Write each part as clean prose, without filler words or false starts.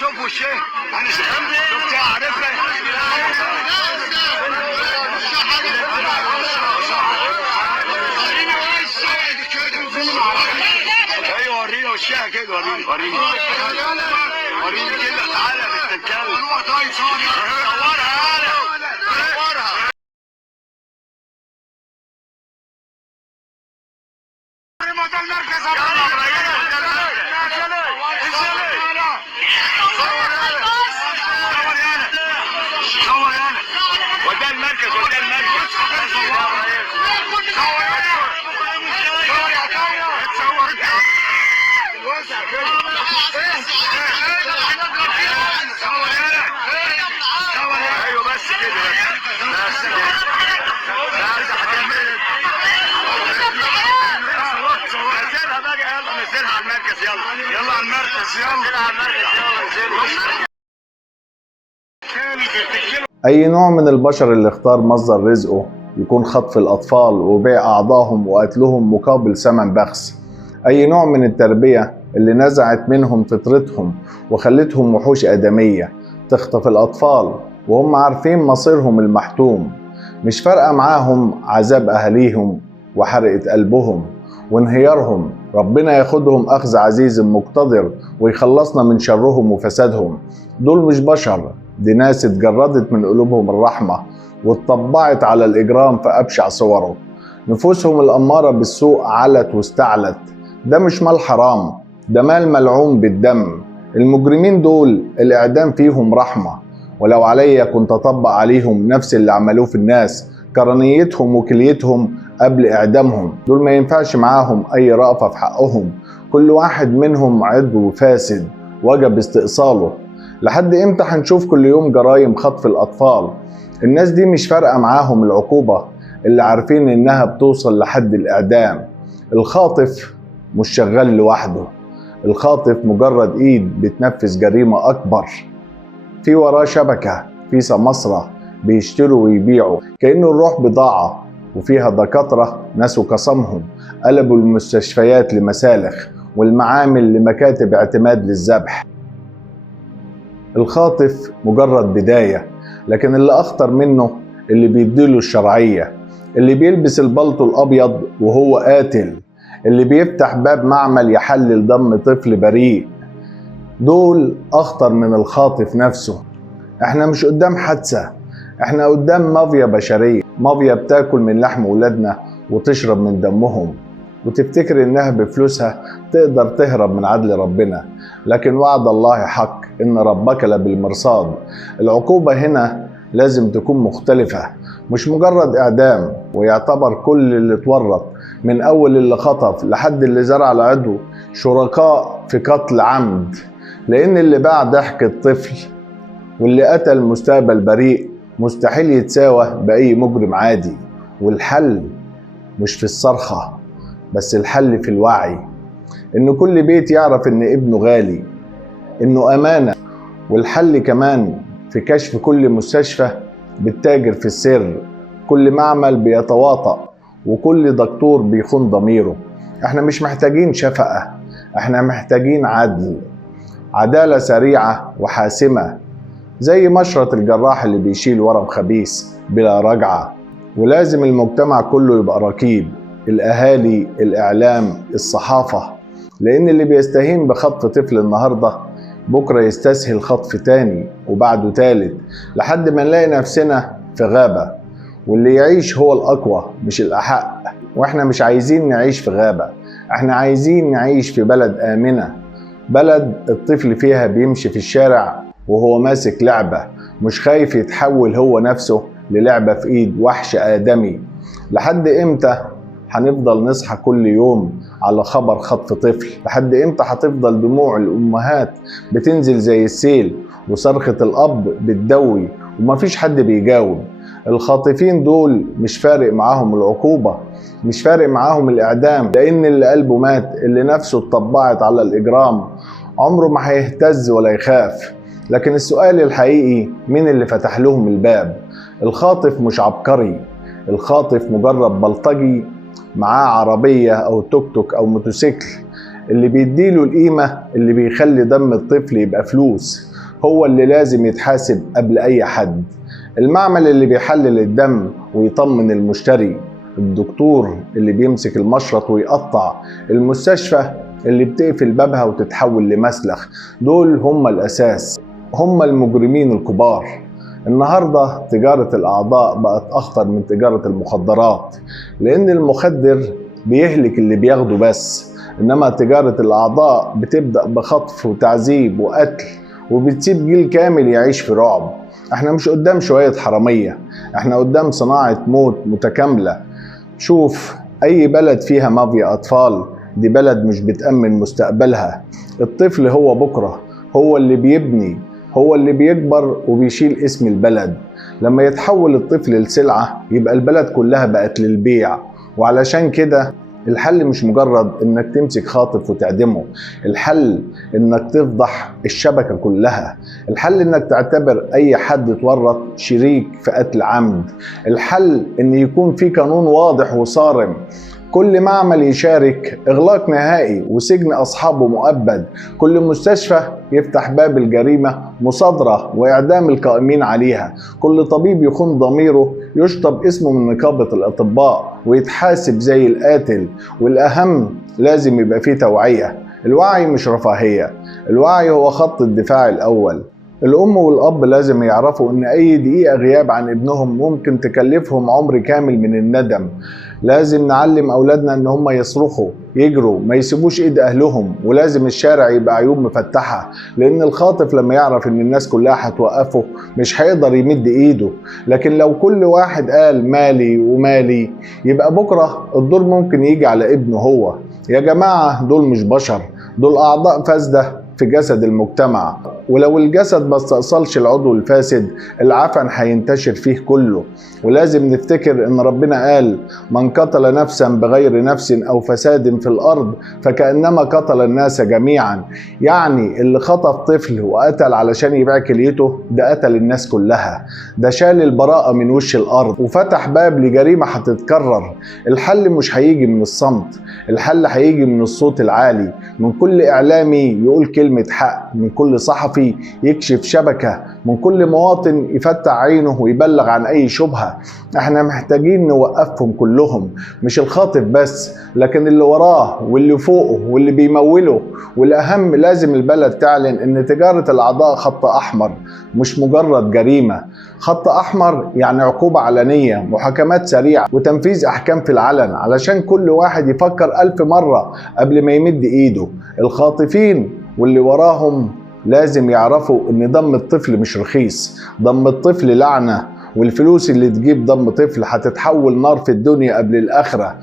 شوف وشيه انا شفتها عارفها. ايوه وريني وشها كده، وريني كده. تعالى بالتكال صورها صورها. ده المركز وده المركز ايوه بس كده بس نزلها بقى. يلا نزلها على المركز. يلا على المركز. نزلها على المركز. أي نوع من البشر اللي اختار مصدر رزقه يكون خطف الأطفال وبيع أعضائهم وقتلهم مقابل ثمن بخس. أي نوع من التربية اللي نزعت منهم فطرتهم وخلتهم وحوش آدمية تخطف الأطفال وهم عارفين مصيرهم المحتوم. مش فارقة معاهم عذاب أهاليهم وحرقة قلبهم وانهيارهم. ربنا ياخدهم أخذ عزيز مقتدر ويخلصنا من شرهم وفسادهم. دول مش بشر، دي ناس اتجردت من قلوبهم الرحمة واتطبعت على الإجرام في أبشع صوره. نفوسهم الأمارة بالسوء علت واستعلت. ده مش مال حرام، ده مال ملعون بالدم. المجرمين دول الإعدام فيهم رحمة، ولو عليا كنت أطبق عليهم نفس اللي عملوه في الناس، كرنيتهم وكليتهم قبل إعدامهم. دول ما ينفعش معاهم أي رأفة في حقهم. كل واحد منهم عضو فاسد وجب استئصاله. لحد امتى هنشوف كل يوم جرائم خطف الأطفال؟ الناس دي مش فارقة معاهم العقوبة اللي عارفين إنها بتوصل لحد الإعدام. الخاطف مش شغال لوحده، الخاطف مجرد إيد بتنفذ جريمة أكبر. في وراه شبكة، في سمسرة بيشتروا ويبيعوا كأنه الروح بضاعة، وفيها دكاترة نسوا قسمهم، قلبوا المستشفيات لمسالخ والمعامل لمكاتب اعتماد للذبح. الخاطف مجرد بداية، لكن اللي أخطر منه اللي بيديله الشرعية، اللي بيلبس البلطو الأبيض وهو قاتل، اللي بيفتح باب معمل يحلل دم طفل بريء. دول أخطر من الخاطف نفسه. احنا مش قدام حادثة، احنا قدام مافيا بشرية، مافيا بتاكل من لحم ولادنا وتشرب من دمهم وتفتكر انها بفلوسها تقدر تهرب من عدل ربنا. لكن وعد الله حق، ان ربك لبالمرصاد. العقوبة هنا لازم تكون مختلفة، مش مجرد اعدام ويعتبر كل اللي اتورط من اول اللي خطف لحد اللي زرع العدو شركاء في قتل عمد. لان اللي باع ضحكة طفل واللي قتل مستقبل بريء مستحيل يتساوى بأي مجرم عادي. والحل مش في الصرخة، بس الحل في الوعي. إن كل بيت يعرف إن ابنه غالي، إنه أمانة. والحل كمان في كشف كل مستشفى بتتاجر في السر، كل معمل بيتواطأ، وكل دكتور بيخون ضميره. احنا مش محتاجين شفقة، احنا محتاجين عدل. عدالة سريعة وحاسمة، زي مشرط الجراح اللي بيشيل ورم خبيث بلا رجعة. ولازم المجتمع كله يبقى رقيب، الأهالي، الإعلام، الصحافة. لأن اللي بيستهين بخطف طفل النهاردة بكرة يستسهل خطف تاني وبعده تالت، لحد ما نلاقي نفسنا في غابة. واللي يعيش هو الأقوى مش الأحق. وإحنا مش عايزين نعيش في غابة، إحنا عايزين نعيش في بلد آمنة، بلد الطفل فيها بيمشي في الشارع وهو ماسك لعبة، مش خايف يتحول هو نفسه للعبة في ايد وحش آدمي. لحد امتى هنفضل نصحى كل يوم على خبر خطف طفل؟ لحد امتى هتفضل دموع الأمهات بتنزل زي السيل وصرخة الأب بتدوي ومفيش حد بيجاوب؟ الخاطفين دول مش فارق معاهم العقوبة، مش فارق معاهم الإعدام، لأن اللي قلبه مات، اللي نفسه اتطبعت على الإجرام، عمره ما هيهتز ولا يخاف. لكن السؤال الحقيقي، مين اللي فتح لهم الباب؟ الخاطف مش عبقري، الخاطف مجرد بلطجي معاه عربية أو توك توك أو موتوسيكل. اللي بيديله القيمة اللي بيخلي دم الطفل يبقى فلوس، هو اللي لازم يتحاسب قبل أي حد. المعمل اللي بيحلل الدم ويطمن المشتري، الدكتور اللي بيمسك المشرط ويقطع، المستشفى اللي بتقفل بابها وتتحول لمسلخ، دول هم الأساس، هم المجرمين الكبار. النهاردة تجارة الأعضاء بقت أخطر من تجارة المخدرات، لأن المخدر بيهلك اللي بياخده بس، إنما تجارة الأعضاء بتبدأ بخطف وتعذيب وقتل، وبتسيب جيل كامل يعيش في رعب. احنا مش قدام شوية حرامية، احنا قدام صناعة موت متكاملة. شوف أي بلد فيها مافيا أطفال، دي بلد مش بتأمن مستقبلها. الطفل هو بكرة، هو اللي بيبني، هو اللي بيكبر وبيشيل اسم البلد. لما يتحول الطفل لسلعة يبقى البلد كلها بقت للبيع. وعلشان كده الحل مش مجرد انك تمسك خاطف وتعدمه، الحل انك تفضح الشبكة كلها، الحل انك تعتبر اي حد اتورط شريك في قتل عمد، الحل ان يكون في قانون واضح وصارم. كل معمل يشارك إغلاق نهائي وسجن أصحابه مؤبد، كل مستشفى يفتح باب الجريمة مصادرة وإعدام القائمين عليها، كل طبيب يخون ضميره يشطب اسمه من نقابة الأطباء ويتحاسب زي القاتل. والأهم لازم يبقى فيه توعية. الوعي مش رفاهية، الوعي هو خط الدفاع الأول. الأم والأب لازم يعرفوا إن أي دقيقة غياب عن ابنهم ممكن تكلفهم عمر كامل من الندم. لازم نعلم أولادنا إن هم يصرخوا، يجروا، ما يسيبوش إيد أهلهم، ولازم الشارع يبقى عيون مفتحة، لأن الخاطف لما يعرف إن الناس كلها هتوقفه مش هيقدر يمد إيده. لكن لو كل واحد قال مالي ومالي، يبقى بكرة الدور ممكن يجي على ابنه هو. يا جماعة دول مش بشر، دول أعضاء فاسدة في جسد المجتمع، ولو الجسد ما استأصلش العضو الفاسد العفن هينتشر فيه كله. ولازم نفتكر ان ربنا قال: من قتل نفسا بغير نفس او فساد في الارض فكأنما قتل الناس جميعا. يعني اللي خطف طفل وقتل علشان يبيع كليته ده قتل الناس كلها، ده شال البراءة من وش الارض وفتح باب لجريمة هتتكرر. الحل مش هيجي من الصمت، الحل هيجي من الصوت العالي، من كل اعلامي يقول كلمة حق، من كل صحفي يكشف شبكة، من كل مواطن يفتح عينه ويبلغ عن أي شبهة. احنا محتاجين نوقفهم كلهم، مش الخاطف بس، لكن اللي وراه واللي فوقه واللي بيموله. والأهم لازم البلد تعلن إن تجارة الأعضاء خط أحمر، مش مجرد جريمة. خط أحمر يعني عقوبة علنية، محاكمات سريعة، وتنفيذ أحكام في العلن، علشان كل واحد يفكر 1000 مرة قبل ما يمد إيده. الخاطفين واللي وراهم لازم يعرفوا ان دم الطفل مش رخيص، دم الطفل لعنة، والفلوس اللي تجيب دم طفل هتتحول نار في الدنيا قبل الآخرة.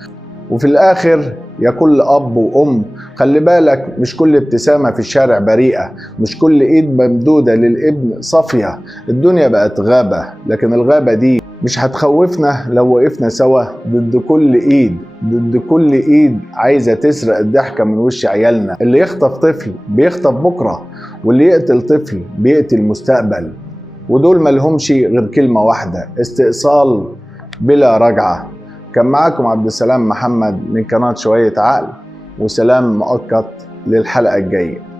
وفي الآخر يا كل أب وأم، خلي بالك مش كل ابتسامة في الشارع بريئة، مش كل إيد ممدودة للابن صافية. الدنيا بقت غابة، لكن الغابة دي مش هتخوفنا لو وقفنا سوا ضد كل ايد، ضد كل ايد عايزة تسرق الضحكة من وش عيالنا. اللي يخطف طفل بيخطف بكرة، واللي يقتل طفل بيقتل مستقبل. ودول ملهمش غير كلمة واحدة: استئصال بلا رجعة. كان معاكم عبد السلام محمد من قناة شوية عقل، وسلام مؤقت للحلقة الجاية.